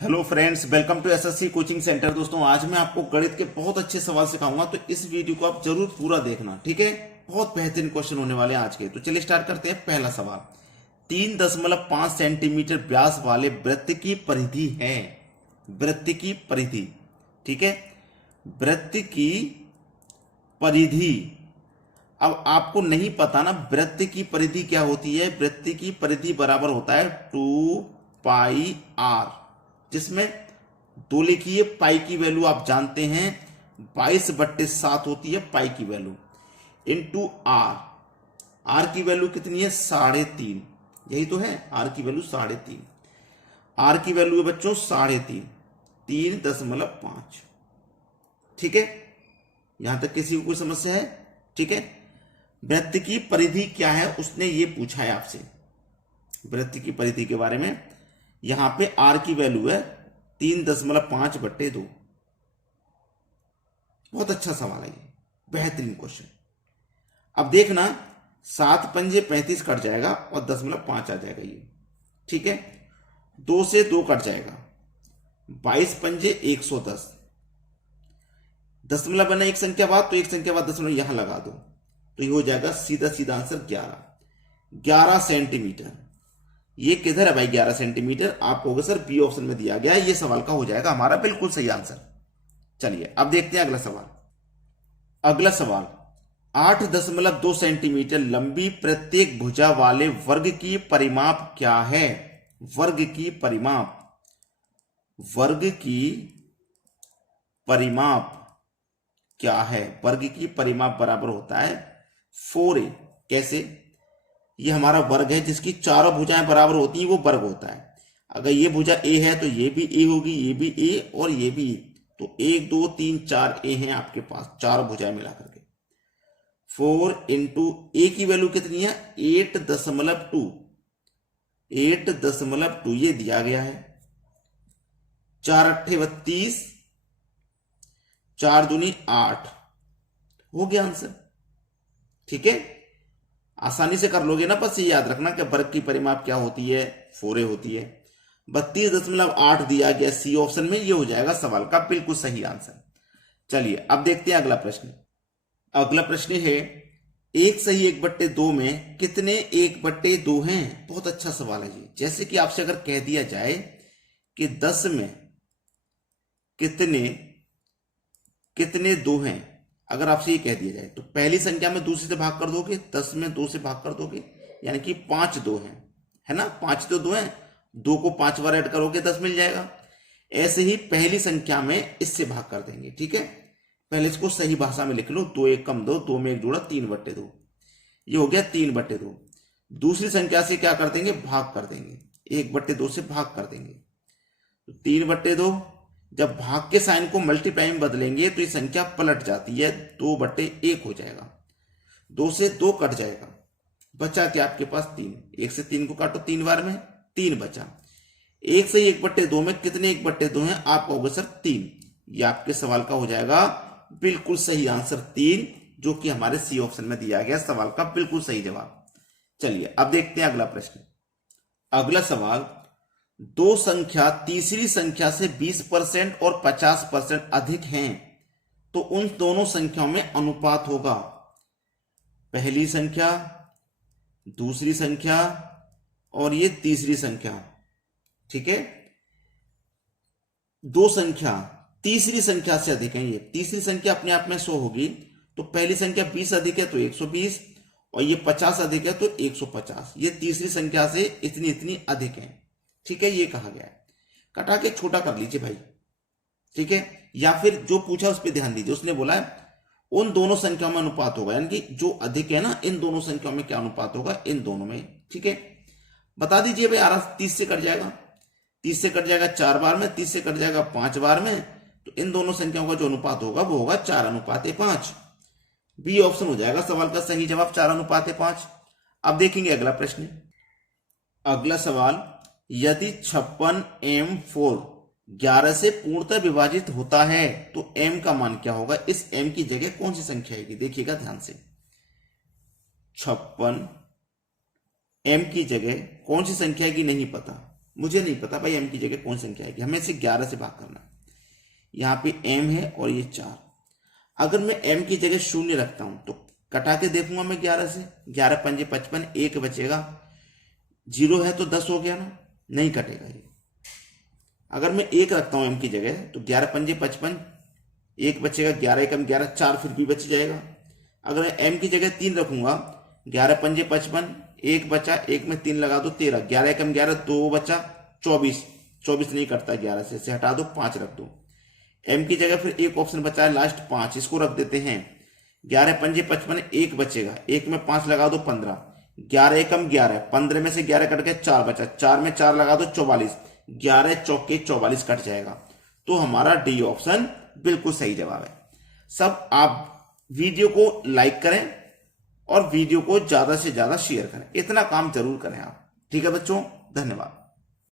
Hello friends, welcome to SSC coaching centre. दोस्तों, आज मैं आपको गणित के बहुत अच्छे सवाल सिखाऊंगा, तो इस वीडियो को आप जरूर पूरा देखना, ठीक है। बहुत बेहतरीन क्वेश्चन होने वाले हैं आज के। तो चलिए स्टार्ट करते हैं। पहला सवाल, 3.5 सेंटीमीटर व्यास वाले वृत्त की परिधि है। वृत्त की परिधि, ठीक है, वृत्त की परिधि। अब आपको नहीं पता ना वृत्त की परिधि क्या होती है। वृत्त की परिधि बराबर होता है 2πr, जिसमें दो लिखिए। पाई की वैल्यू आप जानते हैं 22/7 होती है पाई की वैल्यू, इंटू आर। आर की वैल्यू कितनी है? 3.5। यही तो है, आर की वैल्यू 3.5। आर की वैल्यू है बच्चों 3.5, 3.5। ठीक है, यहां तक किसी को कोई समस्या है? ठीक है, वृत्त की परिधि क्या है उसने ये पूछा है आपसे। वृत्त की परिधि के बारे में यहां पे आर की वैल्यू है 3.5/2। बहुत अच्छा सवाल है ये, बेहतरीन क्वेश्चन। अब देखना, 7 पंजे 35 कट जाएगा और 0.5 आ जाएगा ये, ठीक है। 2 से 2 कट जाएगा, 22 पंजे 110। दशमलव बना एक संख्या बाद, तो एक संख्या बाद दशमलव यहां लगा दो, तो ये हो जाएगा सीधा सीधा आंसर 11 सेंटीमीटर। ये किधर है भाई 11 सेंटीमीटर? आप कहोगे सर बी ऑप्शन में दिया गया है, ये सवाल का हो जाएगा हमारा बिल्कुल सही आंसर। चलिए अब देखते हैं अगला सवाल। अगला सवाल, 8.2 सेंटीमीटर लंबी प्रत्येक भुजा वाले वर्ग की परिमाप क्या है? वर्ग की परिमाप, वर्ग की परिमाप क्या है? वर्ग की परिमाप बराबर होता है 4a। कैसे? ये हमारा वर्ग है जिसकी चारों भुजाएं बराबर होती हैं, वो वर्ग होता है। अगर ये भुजा a है तो ये भी a होगी, ये भी a और ये भी a। तो 1 2 3 4 a हैं आपके पास, चार भुजाएं मिलाकर के। 4 इंटू a की वैल्यू कितनी है? 8.2। 8.2 ये दिया गया है। 4 अट्ठे 32, 4 दूनी 8, हो गया आंसर। ठीक है, आसानी से कर लोगे ना। बस ये याद रखना कि वर्ग की परिमाप क्या होती है? 4a होती है। 32.8 दिया गया सी ऑप्शन में, ये हो जाएगा सवाल का बिल्कुल सही आंसर। चलिए अब देखते हैं अगला प्रश्न। अगला प्रश्न है, 1 सही 1/2 में कितने 1/2 हैं? बहुत अच्छा सवाल है जी। जैसे कि आपसे अगर कह दिया जाए कि 10 में कितने कितने 2 हैं, अगर आपसे ये कह दिया जाए तो पहली संख्या में दूसरे से भाग कर दोगे, 10 में 2 से भाग कर दोगे, यानी कि 5 2 हैं, है ना। 5 तो 2 हैं, 2 को 5 बार ऐड करोगे 10 मिल जाएगा। ऐसे ही पहली संख्या में इससे भाग कर देंगे, ठीक है। पहले इसको सही भाषा में लिख लो, 2 1 कम 2, 2 में 1 जोड़ा 3/2, ये हो गया 3/2। दूसरी संख्या से क्या कर देंगे? भाग कर देंगे, 1/2 से भाग कर देंगे, तो 3/2। जब भाग के साइन को मल्टीप्लाई में बदलेंगे तो ये संख्या पलट जाती है, 2/1 हो जाएगा। 2 से 2 कट जाएगा, बचा क्या आपके पास? 3। 1 से 3 को काटो 3 बार में, 3 बचा। 1 से 1/2 में कितने 1/2 हैं? आप कहोगे सर 3। ये आपके सवाल का हो जाएगा बिल्कुल सही आंसर 3, जो कि हमारे सी ऑप्शन में दिया गया सवाल का बिल्कुल सही जवाब। चलिए अब देखते हैं अगला प्रश्न। अगला सवाल, दो संख्या तीसरी संख्या से 20% और 50% अधिक हैं, तो उन दोनों संख्याओं में अनुपात होगा। पहली संख्या, दूसरी संख्या और ये तीसरी संख्या, ठीक है। दो संख्या तीसरी संख्या से अधिक है। ये तीसरी संख्या अपने आप में 100 होगी, तो पहली संख्या 20 अधिक है तो 120, और ये 50 अधिक है तो 150। ये तीसरी संख्या से इतनी इतनी अधिक है, ठीक है। ये कहा गया है, कटा के छोटा कर लीजिए भाई, ठीक है। या फिर जो पूछा उस पर ध्यान दीजिए। उसने बोला है उन दोनों संख्याओं में अनुपात होगा, यानी कि जो अधिक है ना, इन दोनों संख्याओं में क्या अनुपात होगा? इन दोनों में, ठीक है। बता दीजिए भाई। 30 से कट जाएगा, 30 से कट जाएगा 4 बार में, 30 से कट जाएगा 5 बार में, तो इन दोनों संख्याओं का जो अनुपात होगा वो होगा 4:5। बी ऑप्शन हो जाएगा सवाल का सही जवाब, 4:5। अब देखेंगे अगला प्रश्न। अगला सवाल, यदि 56 m4 11 से पूर्णतः विभाजित होता है तो m का मान क्या होगा? इस m की जगह कौन सी संख्या आएगी? देखिएगा ध्यान से। 56 m की जगह कौन सी संख्या आएगी नहीं पता, मुझे नहीं पता भाई m की जगह कौन संख्या आएगी, हमें इसे 11 से भाग करना है। यहाँ पे m है और ये 4। अगर मैं m की जगह 0 रखता हूं तो कटा के देखूंगा मैं 11 से, 11 पंजे 55, 1 बचेगा, 0 है तो 10 हो गया ना, नहीं कटेगा ये। अगर मैं 1 रखता हूं m की जगह तो 11 पंजे 55, 1 बचेगा, 11 एकम 11, 4 फिर भी बच जाएगा। अगर मैं m की जगह 3 रखूंगा, 11 पंजे 55, 1 बचा, 1 में 3 लगा दो 13, 11 एकम 11, 2 बचा, 24, 24 नहीं कटता 11 से, इसे हटा दो, 5 रख दो। m की जगह फिर एक ऑप्शन बचा है लास्ट 5, इसको रख देते हैं। 11 पंजे 55, 1 बचेगा, 1 में 5 लगा दो 15, 11 एकम 11, 15 में से 11 कट के 4 बचा, 4 में 4 लगा दो 44, 11 चौके 44 कट जाएगा। तो हमारा डी ऑप्शन बिल्कुल सही जवाब है। सब आप वीडियो को लाइक करें और वीडियो को ज्यादा से ज्यादा शेयर करें, इतना काम जरूर करें आप। ठीक है बच्चों, धन्यवाद।